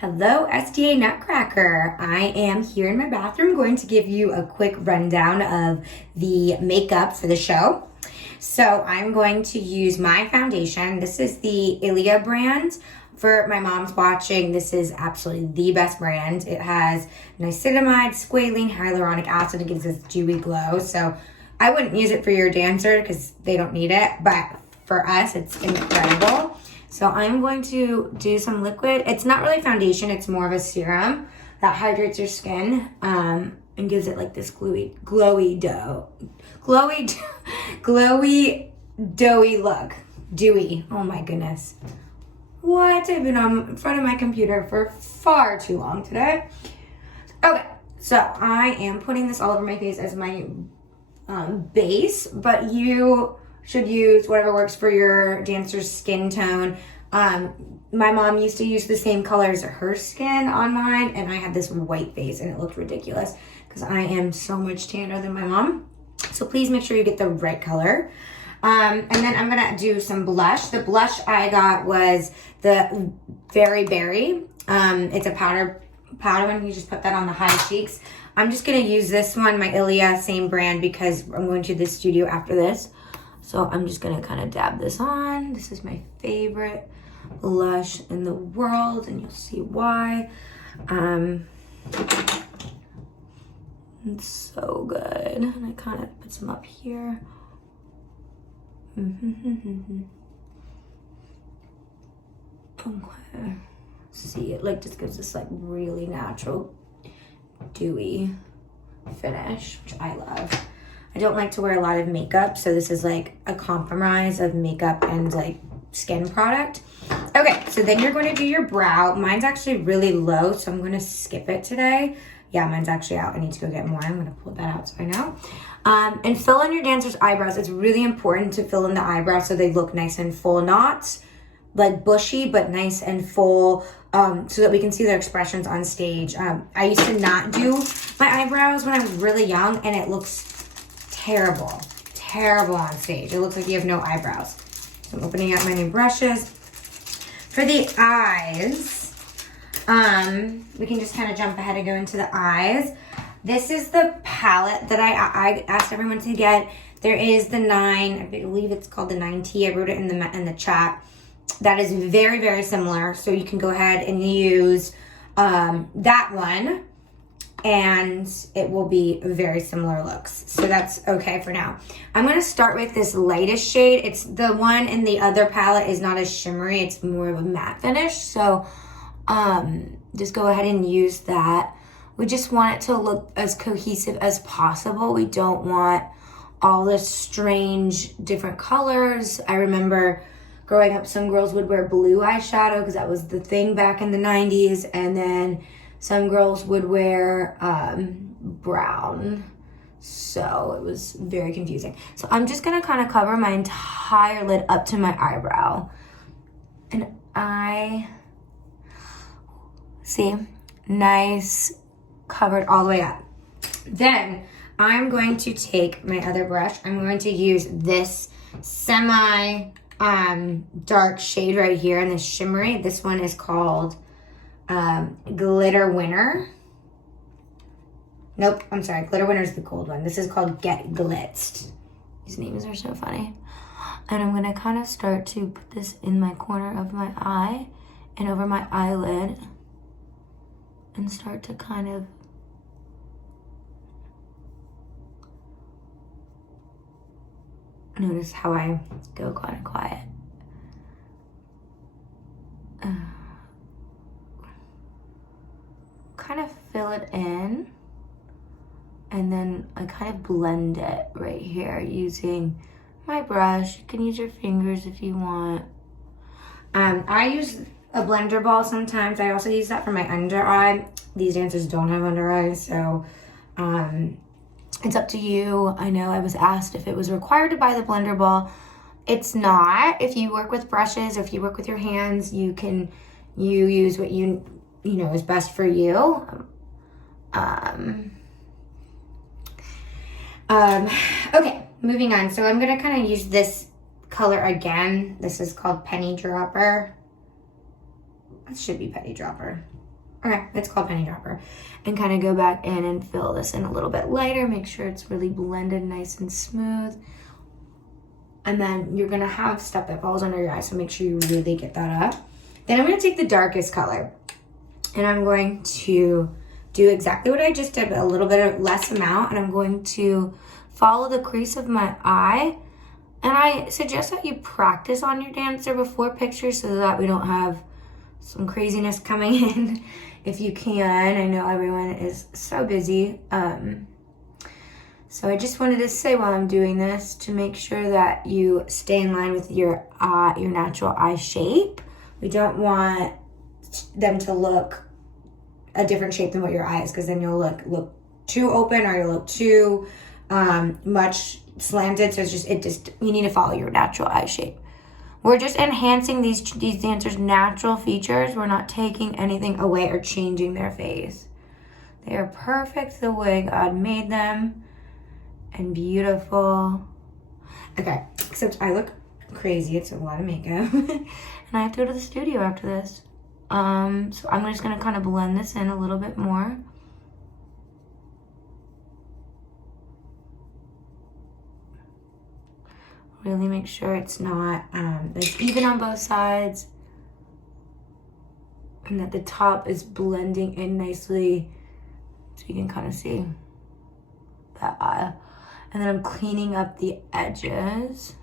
Hello, SDA Nutcracker. I am here in my bathroom going to give you a quick rundown of the makeup for the show. So I'm going to use my foundation. This is the Ilia brand. For my mom's watching, this is absolutely the best brand. It has niacinamide, squalene, hyaluronic acid. It gives this dewy glow. So I wouldn't use it for your dancer because they don't need it, but for us, it's incredible. So I'm going to do some liquid. It's not really foundation, it's more of a serum that hydrates your skin and gives it like this glowy, doughy look. Dewy, oh my goodness. What? I've been on in front of my computer for far too long today. Okay, so I am putting this all over my face as my base, but you should use whatever works for your dancer's skin tone. My mom used to use the same color as her skin on mine, and I had this white face, and it looked ridiculous because I am so much tanner than my mom. So please make sure you get the right color. And then I'm gonna do some blush. The blush I got was the Very Berry. It's a powder one. You just put that on the high cheeks. I'm just gonna use this one, my Ilia, same brand, because I'm going to the studio after this. So I'm just gonna kind of dab this on. This is my favorite blush in the world, and you'll see why. It's so good. And I kind of put some up here. Okay. See, it like just gives this like really natural, dewy finish, which I love. I don't like to wear a lot of makeup, so this is like a compromise of makeup and like skin product. Okay, so then you're going to do your brow. Mine's actually really low, so I'm going to skip it today. Yeah, mine's actually out. I need to go get more. I'm going to pull that out so I know. And fill in your dancer's eyebrows. It's really important to fill in the eyebrows so they look nice and full, not like bushy, but nice and full, so that we can see their expressions on stage. I used to not do my eyebrows when I was really young, and it looks terrible on stage. It looks like you have no eyebrows. So I'm opening up my new brushes. For the eyes, we can just kind of jump ahead and go into the eyes. This is the palette that I asked everyone to get. There is the 9, I believe it's called the 9T. I wrote it in the chat. That is very, very similar. So you can go ahead and use that one, and it will be very similar looks. So that's okay for now. I'm going to start with this lightest shade. It's the one in the other palette is not as shimmery. It's more of a matte finish. So just go ahead and use that. We just want it to look as cohesive as possible. We don't want all this strange different colors. I remember growing up, some girls would wear blue eyeshadow because that was the thing back in the 90s. And then some girls would wear brown. So it was very confusing. So I'm just gonna kind of cover my entire lid up to my eyebrow. And see, nice, covered all the way up. Then I'm going to take my other brush. I'm going to use this semi dark shade right here in this shimmery. This one is called Glitter Winner. Nope, I'm sorry. Glitter Winner is the gold one. This is called Get Glitzed. These names are so funny. And I'm going to kind of start to put this in my corner of my eye and over my eyelid and start to kind of notice how I go kind of quiet. Kind of fill it in, and then I kind of blend it right here using my brush. You can use your fingers if you want. I use a blender ball sometimes. I also use that for my under eye. These dancers don't have under eyes, so it's up to you. I know I was asked if it was required to buy the blender ball. It's not. If you work with brushes, or if you work with your hands, you use what you know is best for you. Okay, moving on. So I'm gonna kind of use this color again. This is called Penny Dropper. It should be Penny Dropper. Okay, it's called Penny Dropper. And kind of go back in and fill this in a little bit lighter. Make sure it's really blended nice and smooth. And then you're gonna have stuff that falls under your eyes, so make sure you really get that up. Then I'm gonna take the darkest color and I'm going to do exactly what I just did, but a little bit of less amount, and I'm going to follow the crease of my eye. And I suggest that you practice on your dancer before pictures so that we don't have some craziness coming in if you can. I know everyone is so busy. So I just wanted to say while I'm doing this to make sure that you stay in line with your natural eye shape. We don't want them to look a different shape than what your eye is, because then you'll look too open or you'll look too much slanted. So you need to follow your natural eye shape. We're just enhancing these dancers' natural features. We're not taking anything away or changing their face. They are perfect the way God made them. And beautiful. Okay, except I look crazy. It's a lot of makeup. And I have to go to the studio after this. So I'm just gonna kind of blend this in a little bit more. Really make sure it's not, it's even on both sides. And that the top is blending in nicely. So you can kind of see that eye. And then I'm cleaning up the edges.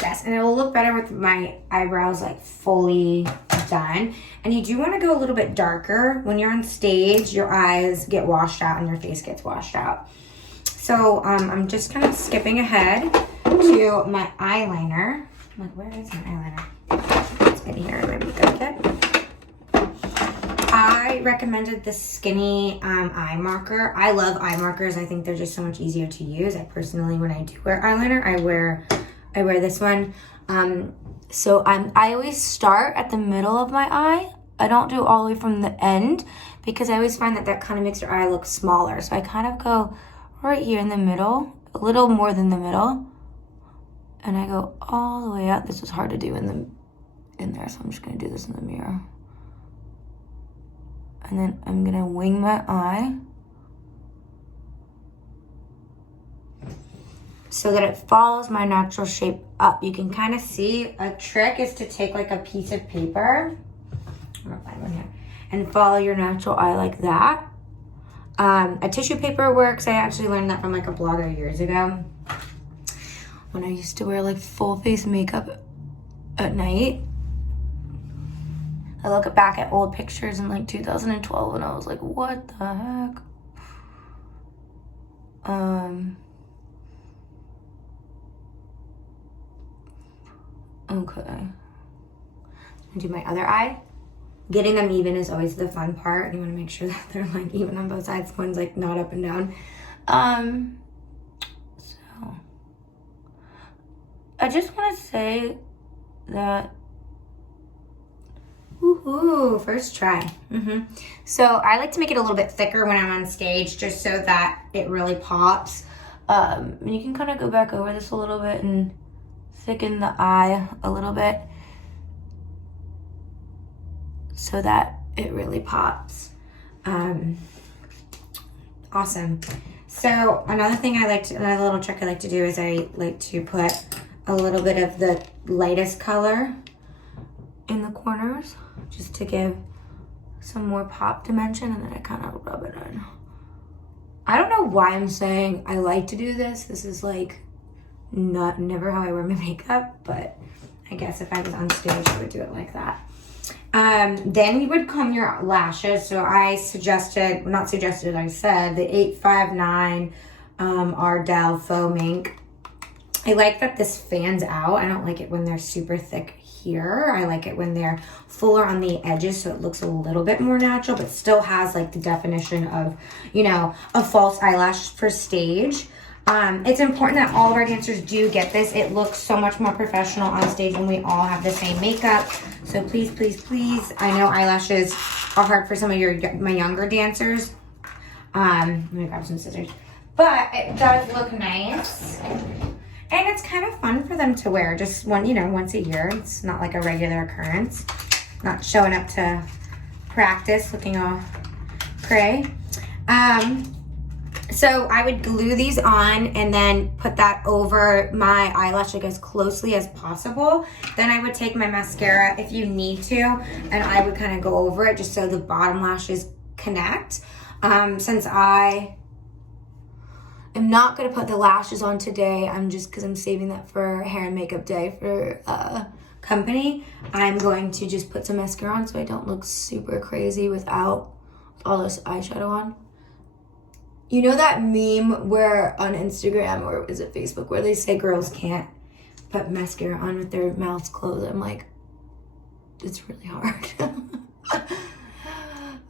Yes, and it will look better with my eyebrows like fully done. And you do want to go a little bit darker. When you're on stage, your eyes get washed out and your face gets washed out. So I'm just kind of skipping ahead to my eyeliner. I'm like, where is my eyeliner? It's in here in my makeup kit. I recommended the skinny eye marker. I love eye markers. I think they're just so much easier to use. I personally, when I do wear eyeliner, I wear this one. So I always start at the middle of my eye. I don't do all the way from the end, because I always find that kind of makes your eye look smaller. So I kind of go right here in the middle, a little more than the middle, and I go all the way out. This was hard to do in there, so I'm just gonna do this in the mirror. And then I'm gonna wing my eye so that it follows my natural shape up. You can kind of see, a trick is to take like a piece of paper, I'm gonna find one here, and follow your natural eye like that. A tissue paper works. I actually learned that from like a blogger years ago when I used to wear like full face makeup at night. I look back at old pictures in like 2012 and I was like, what the heck? Okay. And do my other eye. Getting them even is always the fun part. You want to make sure that they're like even on both sides. One's like not up and down. So I just want to say that woohoo, first try. So I like to make it a little bit thicker when I'm on stage, just so that it really pops. And you can kind of go back over this a little bit and thicken the eye a little bit so that it really pops. Awesome. So another little trick I like to do is I like to put a little bit of the lightest color in the corners just to give some more pop dimension, and then I kind of rub it in. I don't know why I'm saying I like to do this. This is like never how I wear my makeup, but I guess if I was on stage I would do it like that. Then you would comb your lashes. So I said the 859 Ardell Faux Mink. I like that this fans out. I don't like it when they're super thick here. I like it when they're fuller on the edges, so it looks a little bit more natural, but still has like the definition of, a false eyelash for stage. It's important that all of our dancers do get this. It looks so much more professional on stage when we all have the same makeup. So please, please, please. I know eyelashes are hard for some of my younger dancers. Let me grab some scissors. But it does look nice. And it's kind of fun for them to wear just once a year. It's not like a regular occurrence. Not showing up to practice looking all cray. So I would glue these on and then put that over my eyelash like as closely as possible. Then I would take my mascara if you need to, and I would kind of go over it just so the bottom lashes connect. Since I am not going to put the lashes on today, because I'm saving that for hair and makeup day for company, I'm going to just put some mascara on so I don't look super crazy without all this eyeshadow on. You know that meme where on Instagram, or is it Facebook, where they say girls can't put mascara on with their mouths closed? I'm like, it's really hard.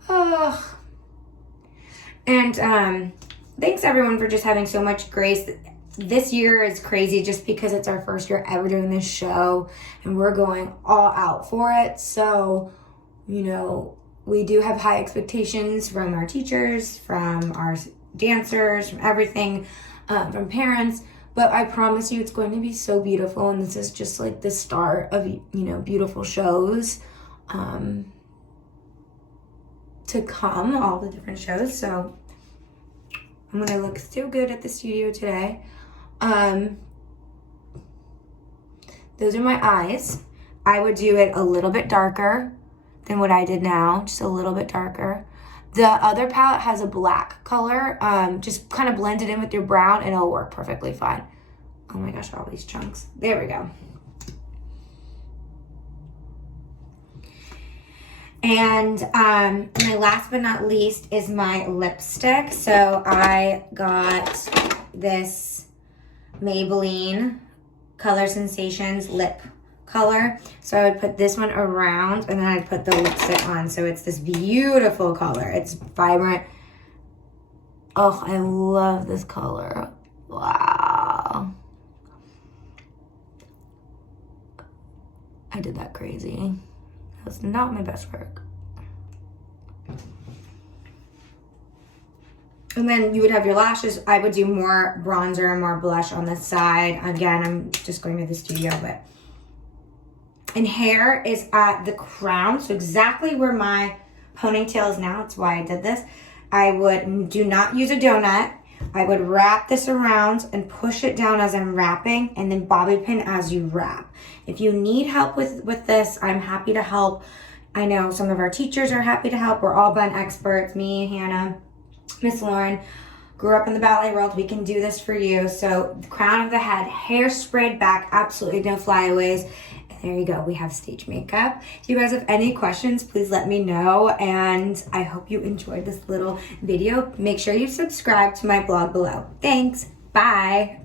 Oh. And thanks everyone for just having so much grace. This year is crazy just because it's our first year ever doing this show and we're going all out for it. So, we do have high expectations from our teachers, from our dancers, from everything, from parents. But I promise you it's going to be so beautiful, and this is just like the start of, beautiful shows to come, all the different shows. So I'm gonna look so good at the studio today. Those are my eyes. I would do it a little bit darker than what I did now, just a little bit darker. The other palette has a black color. Just kind of blend it in with your brown and it'll work perfectly fine. Oh my gosh, all these chunks. There we go. And my last but not least is my lipstick. So I got this Maybelline Color Sensations lip color. So I would put this one around and then I'd put the lipstick on. So it's this beautiful color. It's vibrant. Oh, I love this color. Wow. I did that crazy. That's not my best work. And then you would have your lashes. I would do more bronzer and more blush on the side. Again, I'm just going to the studio, but. And hair is at the crown, so exactly where my ponytail is now. That's why I did this. I would do not use a donut. I would wrap this around and push it down as I'm wrapping, and then bobby pin as you wrap. If you need help with this, I'm happy to help. I know some of our teachers are happy to help. We're all bun experts. Me, Hannah, Miss Lauren, grew up in the ballet world. We can do this for you. So the crown of the head, hair sprayed back, absolutely no flyaways. There you go. We have stage makeup. If you guys have any questions, please let me know. And I hope you enjoyed this little video. Make sure you subscribe to my blog below. Thanks. Bye.